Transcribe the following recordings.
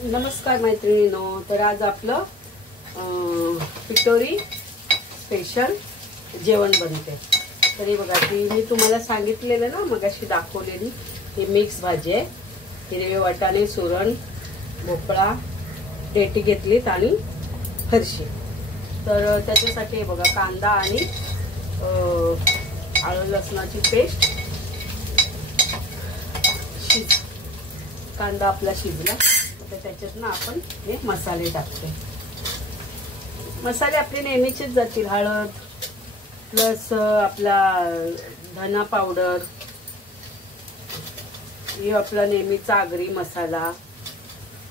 नमस्कार मैत्रिणींनो, तर आज आपलं पिटोरी स्पेशल जेवण बनते। तरी बघा ती मी तुम्हाला सांगितलेलं ना, मगाशी दाखवलेली ही मिक्स भाजी आहे। हिरवे वाटाणे, सुरण, भोपळा, देठी घेतलीत आणि फरशी। तर त्याच्यासाठी बघा कांदा आणि आलं लसणाची पेस्ट। कांदा आपला शिजला तर त्याच्यात ना आपण हे मसाले टाकते। मसाले आपले नेहमीचेच जातील, हळद प्लस आपला धना पावडर, हे आपला नेहमीचा आगरी मसाला,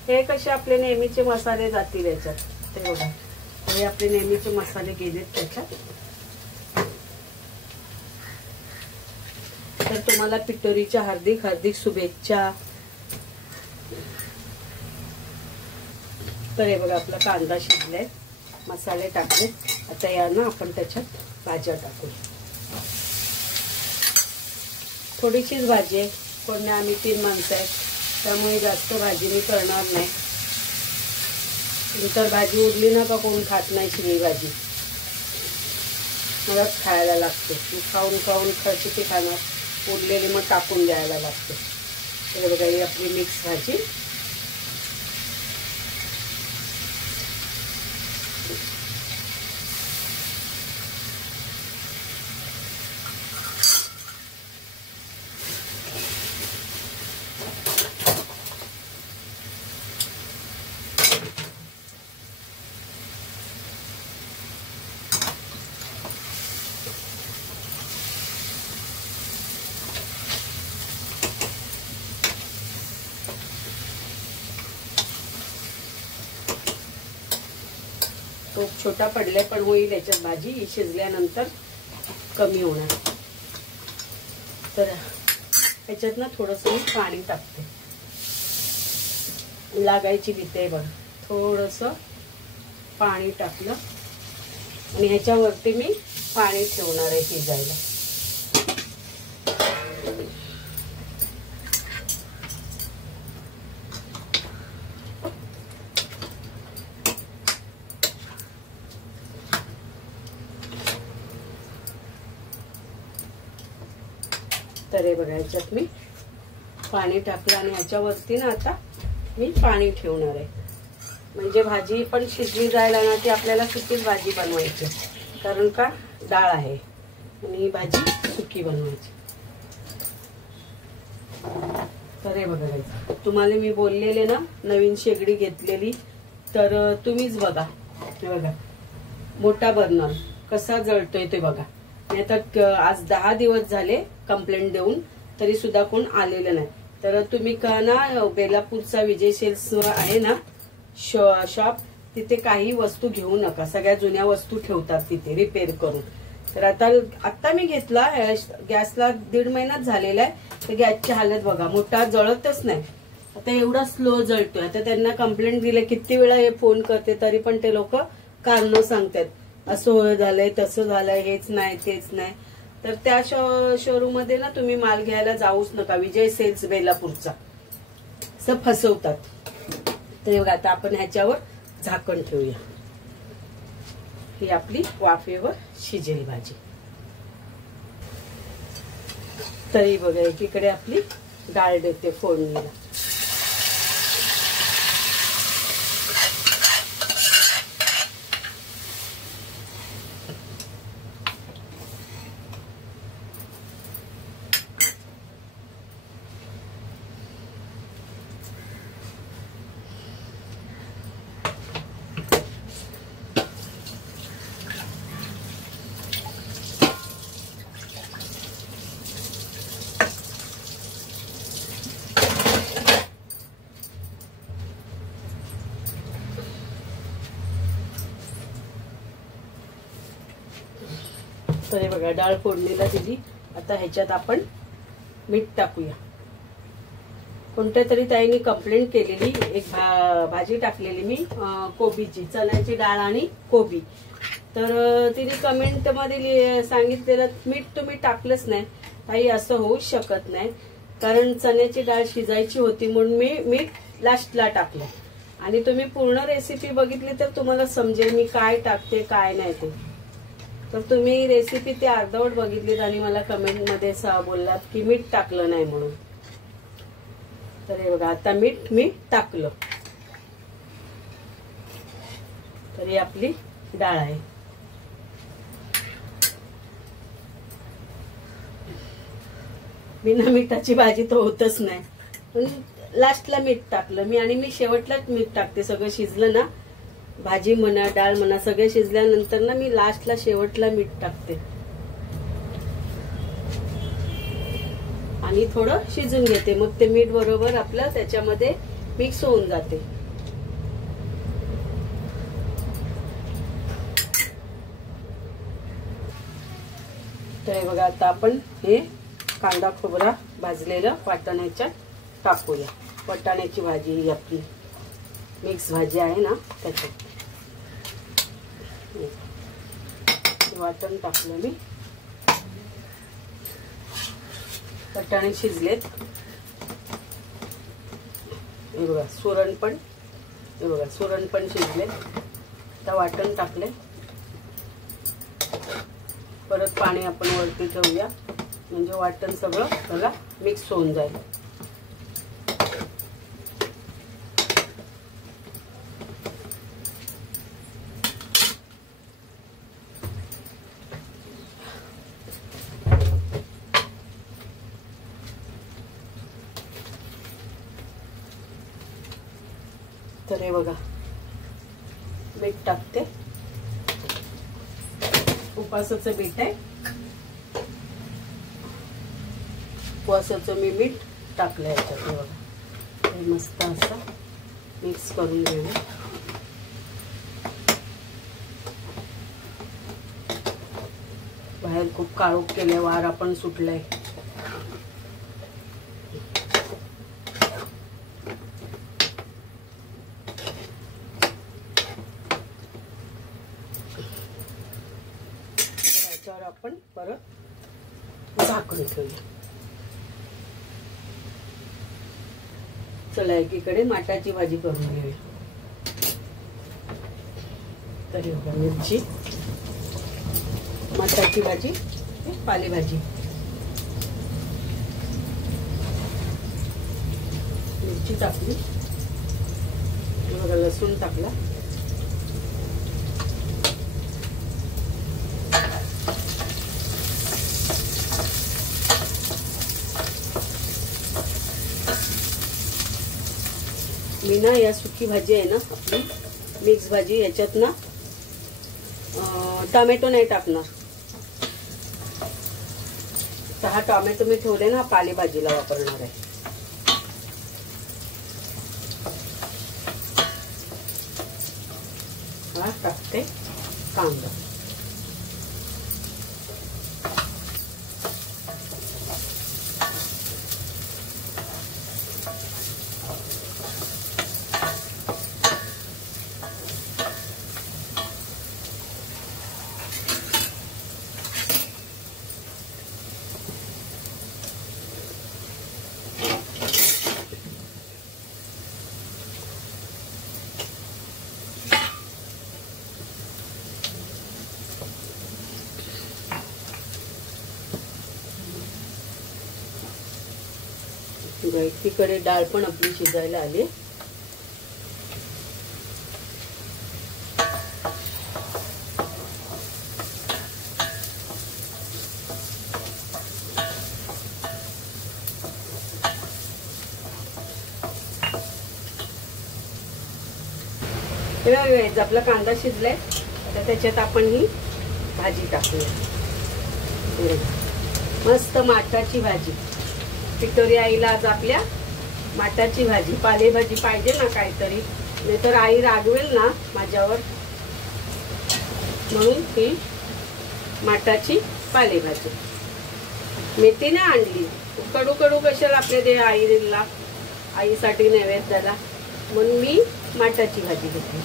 हे कसे आपले नेहमीचे मसाले जातील याच्यात। ते बघा हे आपले नेहमीचे मसाले गेलेत त्याच्यात। तर तुम्हाला पिटोरीच्या हार्दिक हार्दिक शुभेच्छा। तर हे बघा आपला कांदा शिजलाय, मसाले टाकले। आता यांना आपण त्याच्यात भाज्या टाकू। थोडीशीच भाजी आहे, कोणी आम्ही 3 माणसं आहेत त्यामुळे जास्त भाजी मी करणार नाही। नंतर भाजी उरली ना का कोण खात नाही शिळी भाजी, मलाच खायला लागते। मी खाऊन खाऊन किती खाणार, उरलेली मग टाकून द्यायला लागते। तर बघा ही आपली मिक्स भाजी। तो छोटा पडलाय पण होईल याच्यात भाजी, ही शिजल्यानंतर कमी होणार। तर याच्यात ना थोडंसं मी पाणी टाकते, लागायची भीती आहे बघा। थोडंसं पाणी टाकलं आणि ह्याच्यावरती मी पाणी ठेवणार आहे शिजायला। तर हे बघा याच्यात मी पाणी टाकलं आणि ह्याच्यावरती ना आता मी पाणी ठेवणार आहे, म्हणजे भाजी पण शिजली जायला ना। ती आपल्याला सुकीच भाजी बनवायची, कारण का डाळ आहे आणि ही भाजी सुकी बनवायची। तर हे बघा तुम्हाला मी बोललेले ना नवीन शेगडी घेतलेली, तर तुम्हीच बघा। हे बघा मोठा बर्नर कसा जळतोय ते बघा। नाही तर आज 10 दिवस झाले कंप्लेंट देऊन, तरी सुद्धा कोण आलेलं नाही। तर तुम्ही का ना बेलापूरचा विजय सेल्स आहे ना शॉप, तिथे काही वस्तू घेऊ नका, सगळ्या जुन्या वस्तू ठेवतात तिथे रिपेअर करून। तर आता मी घेतला, गॅसला 1.5 महिनाच झालेला आहे। तर गॅसची हालत बघा, मोठा जळतच नाही, आता एवढा स्लो जळतोय। आता त्यांना कंप्लेंट दिले, किती वेळा हे फोन करते तरी पण ते लोक कारण सांगतात, असं झालंय तसं झालंय, हेच नाही तेच नाही। तर त्या शोरूम मध्ये ना तुम्ही माल घ्यायला जाऊच नका, विजय सेल्स बेलापूरचा, असं फसवतात। तर बघा आता आपण ह्याच्यावर झाकण ठेवूया, ही आपली वाफेवर शिजेल भाजी। तरी बघा एकीकडे आपली डाळ देते फोडणीला। तर हे बघा डाळ फोडणीला दिली। आता ह्याच्यात आपण मीठ टाकूया। कोणत्या तरी ताईंनी कंप्लेंट केलेली, एक भाजी टाकलेली मी कोबीची, चण्याची डाळ आणि कोबी। तर तिने कमेंट मध्ये सांगितलेलं मीठ तुम्ही टाकलंच नाही ताई, असं होऊ शकत नाही, कारण चण्याची डाळ शिजायची होती म्हणून मी मीठ लास्टला टाकलं। आणि तुम्ही पूर्ण रेसिपी बघितली तर तुम्हाला समजेल मी काय टाकते काय नाही ते. तर तुम्ही रेसिपी ती अर्धवट बघितलीत आणि मला कमेंट मध्ये बोललात की मीठ टाकलं नाही म्हणून. तर हे बघा आता मीठ मी टाकलं. तर ही आपली डाळ आहे. बिना मिठाची भाजी तर होतच नाही, पण लास्टला मीठ टाकलं मी. आणि मी शेवटलाच मीठ टाकते. सगळं शिजलं ना, भाजी म्हणा डाळ म्हणा सगळे शिजल्यानंतर ना मी लास्टला शेवटला मीठ टाकते आणि थोडं शिजून घेते. मग ते मीठ बरोबर आपलं त्याच्यामध्ये मिक्स होऊन जाते. तर बघा आता आपण हे कांदा खोबरा भाजलेलं वाटाण्याच्यात टाकूया. वाटाण्याची भाजी ही आपली मिक्स भाजी आहे ना त्याच्यात वाटण टाकलं मी. वाटाणे शिजलेत. हे बघा सुरण पण शिजलेत. आता वाटण टाकले. परत पाणी आपण वरती ठेवूया म्हणजे वाटण सगळं त्याला मिक्स होऊन जाईल. तर हे बघा मीठ टाकते. उपासाचं मीठ आहे. उपवासाचं मी मीठ टाकलं याच्यात. हे बघा हे मस्त असं मिक्स करून घेऊया. बाहेर खूप काळोख केले, वारा पण सुटलाय. याच्यावर आपण परत झाकून ठेवूया. चला एकीकडे माटाची भाजी करून घेऊया. तरी बघा मिरची, माटाची भाजी, पालेभाजी, मिरची टाकली. बघा लसूण टाकला. मी ना या सुकी भाजी आहे ना आपली मिक्स भाजी याच्यात ना टोमॅटो नाही टाकणार. तर हा टोमॅटो मी ठेवले ना पालेभाजीला वापरणार आहे. हा टाकते कांदा. एकीकडे डाळ पण आपली शिजायला आली. आपला कांदा शिजलाय. आता त्याच्यात आपण ही भाजी टाकूया. मस्त माटाची भाजी. विक्टोरिया आईला आज आपल्या माटाची भाजी पालेभाजी पाहिजे ना काहीतरी, नाहीतर आई रागवेल ना माझ्यावर. म्हणून ही माटाची पालेभाजी. मेथी ना आणली. कडू कडू कशाला आपल्या ते आईला आईसाठी नैवेद्याला, म्हणून मी माटाची भाजी घेतली.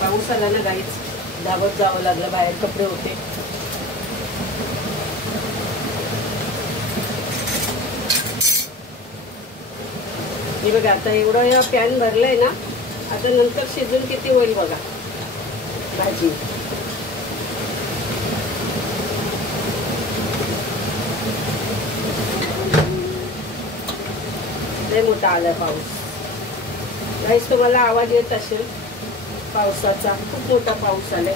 पाऊस आला ना गाईच धावत जावं लागलं. बाहेर कपडे होते. हे बघा आता एवढं या पॅन भरलंय ना, आता नंतर शिजून किती होईल बघा भाजी. लय मोठा आलाय पाऊस. गाईस तुम्हाला आवाज येत असेल पावसाचा, खूप मोठा पाऊस आलाय.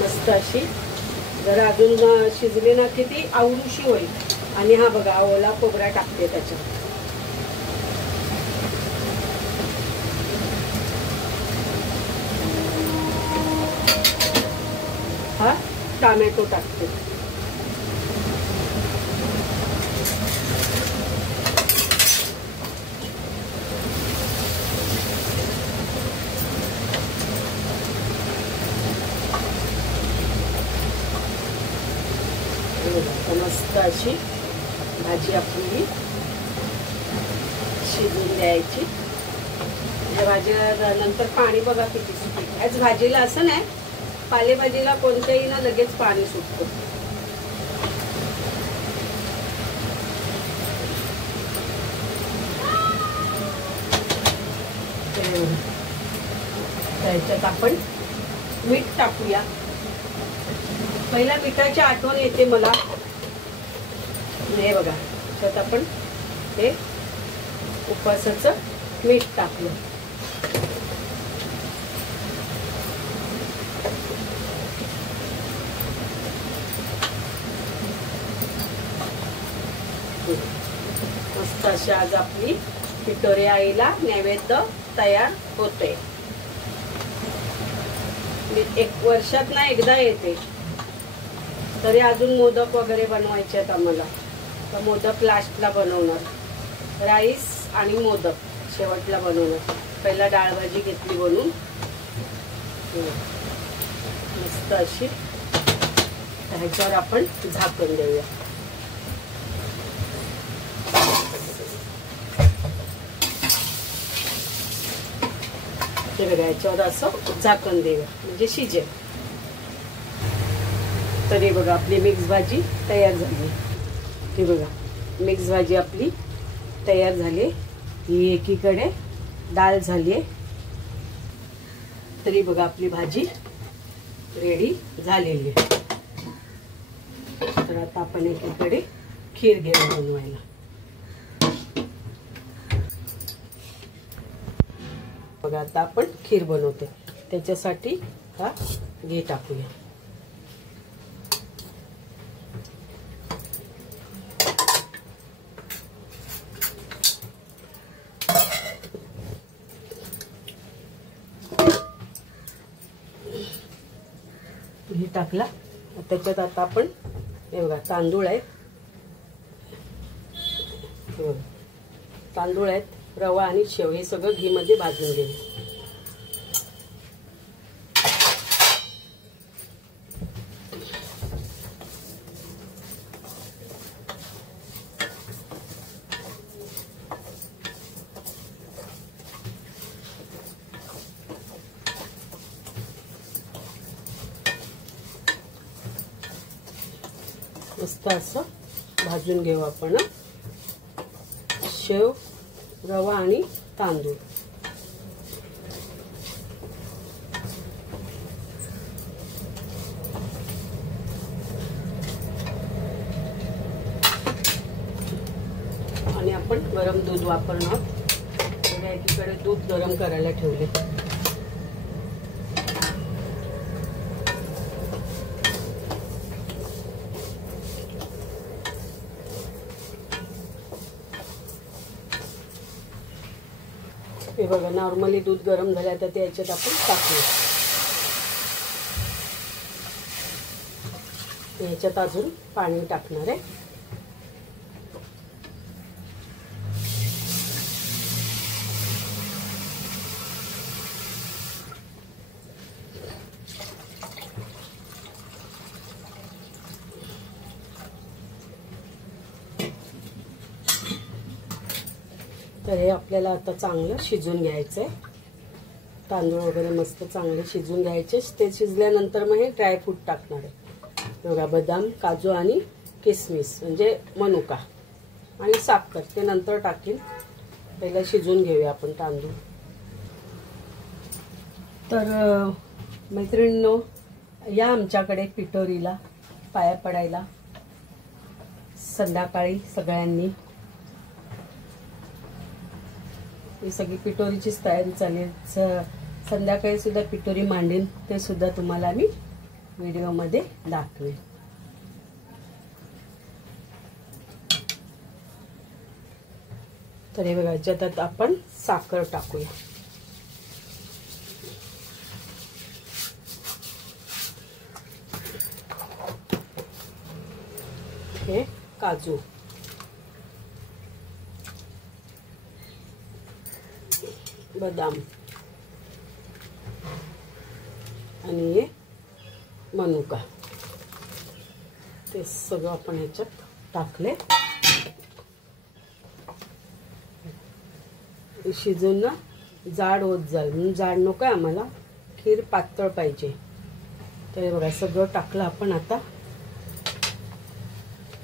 मस्त अशी जरा अजून शिजली ना की ती आवडूशी होईल. आणि हा बघा ओला खोबरा टाकते त्याच्यात. हा टोमॅटो टाकते. मस्त अशी भाजी आपली शिजून द्यायची. या भाजीला नंतर पाणी बघा किती सुटते. आज भाजीला असं नाही, पालेभाजीला कोणत्याही ना लगेच पाणी सुटतं. त्याच्यात आपण मीठ टाकूया. पहिला मिठाची आठवण येते मला. हे बघा त्यात आपण हे उपवासाचं मीठ टाकलं. मस्त अशी आज आपली पिठोरी आईला नैवेद्य तयार होते. एक वर्षात ना एकदा येते, तरी अजून मोदक वगैरे बनवायचे आहेत आम्हाला. तर मोदक लास्टला बनवणार, राईस आणि मोदक शेवटला बनवणार. पहिला डाळ भाजी घेतली बनवून मस्त अशी. ह्याच्यावर आपण झाकण देऊया. हे बघा याच्यावर असं झाकण देऊया म्हणजे शिजेल. तरी बघा आपली मिक्स भाजी तयार झाली. ही बघा मिक्स भाजी आपली तयार झाली. ही एकीकडे डाळ झाली आहे. तरी बघा आपली भाजी रेडी झालेली आहे. तर आता आपण एकीकडे खीर घेऊन बनवायला. बघा आता आपण खीर बनवते. त्याच्यासाठी हा घी टाकूया. घी टाकला. त्याच्यात आता आपण हे बघा तांदूळ आहेत. तांदूळ आहेत, रवा आणि शेव हे सगळं घी मध्ये भाजून घेऊ. मस्त असं भाजून घेऊ आपण. शेव, रवा आणि तांदूळ. आणि आपण गरम दूध वापरणार. एकीकडे दूध गरम करायला ठेवले. हे बघा नॉर्मली दूध गरम झालं तर ते याच्यात आपण टाकूया. याच्यात अजून पाणी टाकणार आहे. तर हे आपल्याला आता चांगलं शिजून घ्यायचं आहे. तांदूळ वगैरे मस्त चांगले शिजून घ्यायचे. ते शिजल्यानंतर मग हे ड्रायफ्रूट टाकणार आहे. बघा बदाम, काजू आणि किसमिस म्हणजे मनुका आणि साखर ते नंतर टाकीन. पहिला शिजवून घेऊया आपण तांदूळ. तर मैत्रिणींनो, या आमच्याकडे पिठोरीला पाया पडायला संध्याकाळी सगळ्यांनी. ही सगळी पिठोरीचीच तयारी चालेल. संध्याकाळी सुद्धा पिठोरी मांडीन, ते सुद्धा तुम्हाला मी व्हिडिओमध्ये दाखवेन. तर हे बघा, याच्यात आपण साखर टाकूया. हे काजू, बदाम आणि हे मनुका, ते सगळं आपण ह्याच्यात टाकले. शिजून ना जाड होत जाईल, म्हणून जाड नको आहे आम्हाला, खीर पातळ पाहिजे. तर हे बघा सगळं टाकलं आपण. आता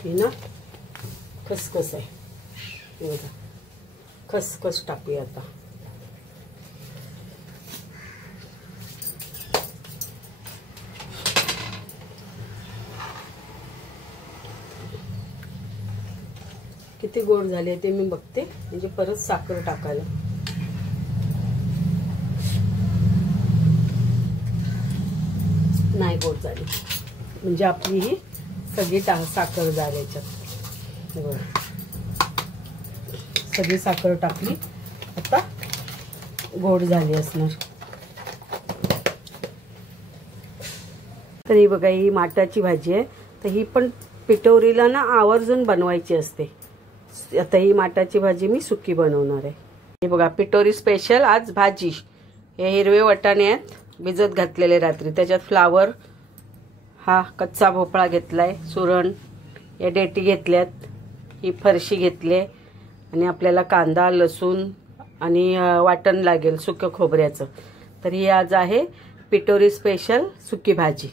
ही ना खसखस आहे, हे बघा खसखस टाकूया आता. किती गोड झाले ते मी बघते, म्हणजे परत साखर टाकायला. नाही गोड झाली म्हणजे आपली ही सगळी साखर झाली याच्यात. सगळी साखर टाकली, आता गोड झाली असणार. तर ही बघा, ही माटाची भाजी आहे. तर ही पण पिठोरीला ना आवर्जून बनवायची असते. आता ही माटाची भाजी मी सुकी बनवणार आहे. हे बघा, पिठोरी स्पेशल आज भाजी. हे हिरवे वाटाणे आहेत भिजत घातलेले रात्री, त्याच्यात फ्लावर, हा कच्चा भोपळा घेतलाय, सुरण, या डेटी घेतल्यात, ही फरशी घेतली आणि आपल्याला कांदा, लसूण आणि वाटण लागेल सुक्या खोबऱ्याचं. तर ही आज आहे पिठोरी स्पेशल सुकी भाजी.